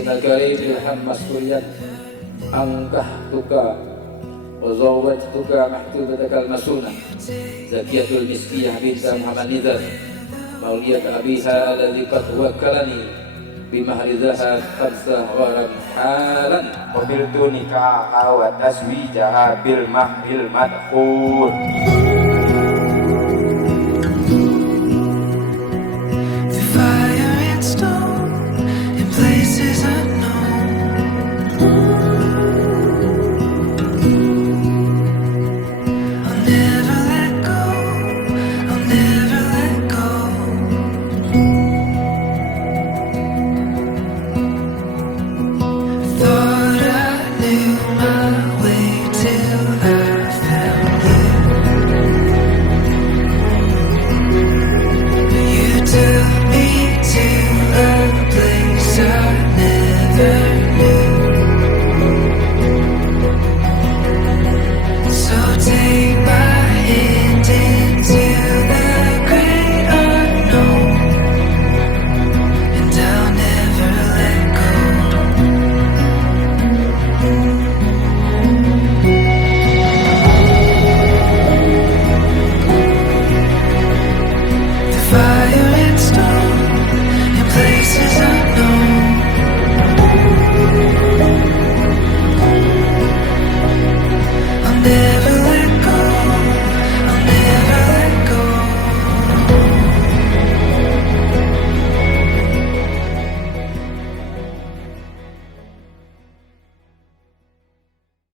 Sinal karim ilham masurian angkahtuka وزوجتك محبوبتك المسونة زكية المسكية بنت محمد نذر مولية أبيها الذي قد وكلني بمهر ذهب 5 غرام حالا قبلت نكاحها وتزويجها بالمهر المدخول